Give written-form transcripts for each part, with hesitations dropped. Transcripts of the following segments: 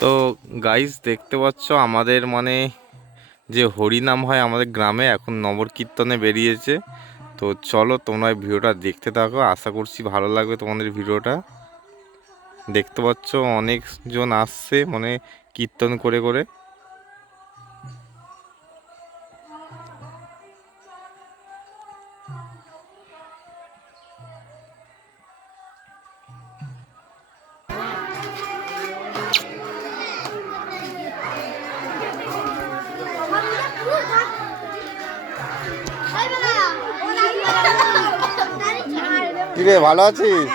তো গাইস দেখতে পাচ্ছ আমাদের যে হরিনাম হয় আমাদের গ্রামে এখন নগর কীর্তনে বেরিয়েছে। তো চলো তোমরা ভিডিওটা দেখতে থাকো, আশা করছি ভালো লাগবে তোমাদের ভিডিওটা। দেখতে পাচ্ছ অনেকজন আসছে কীর্তন করে করে। কিরে ভালো আছিস?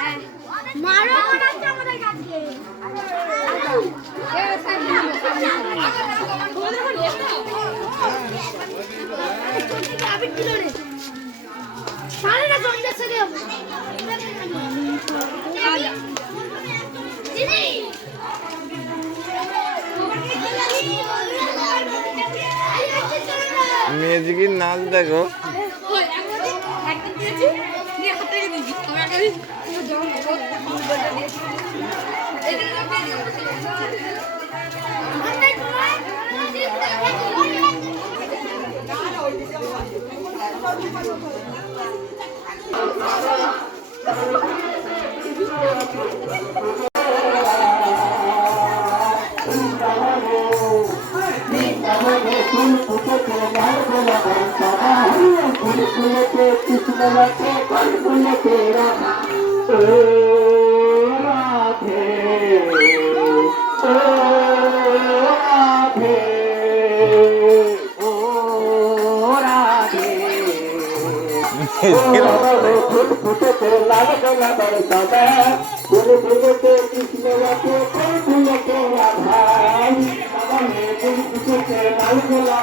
মিউজিকের নাচ দেখো। লাল গোলাপ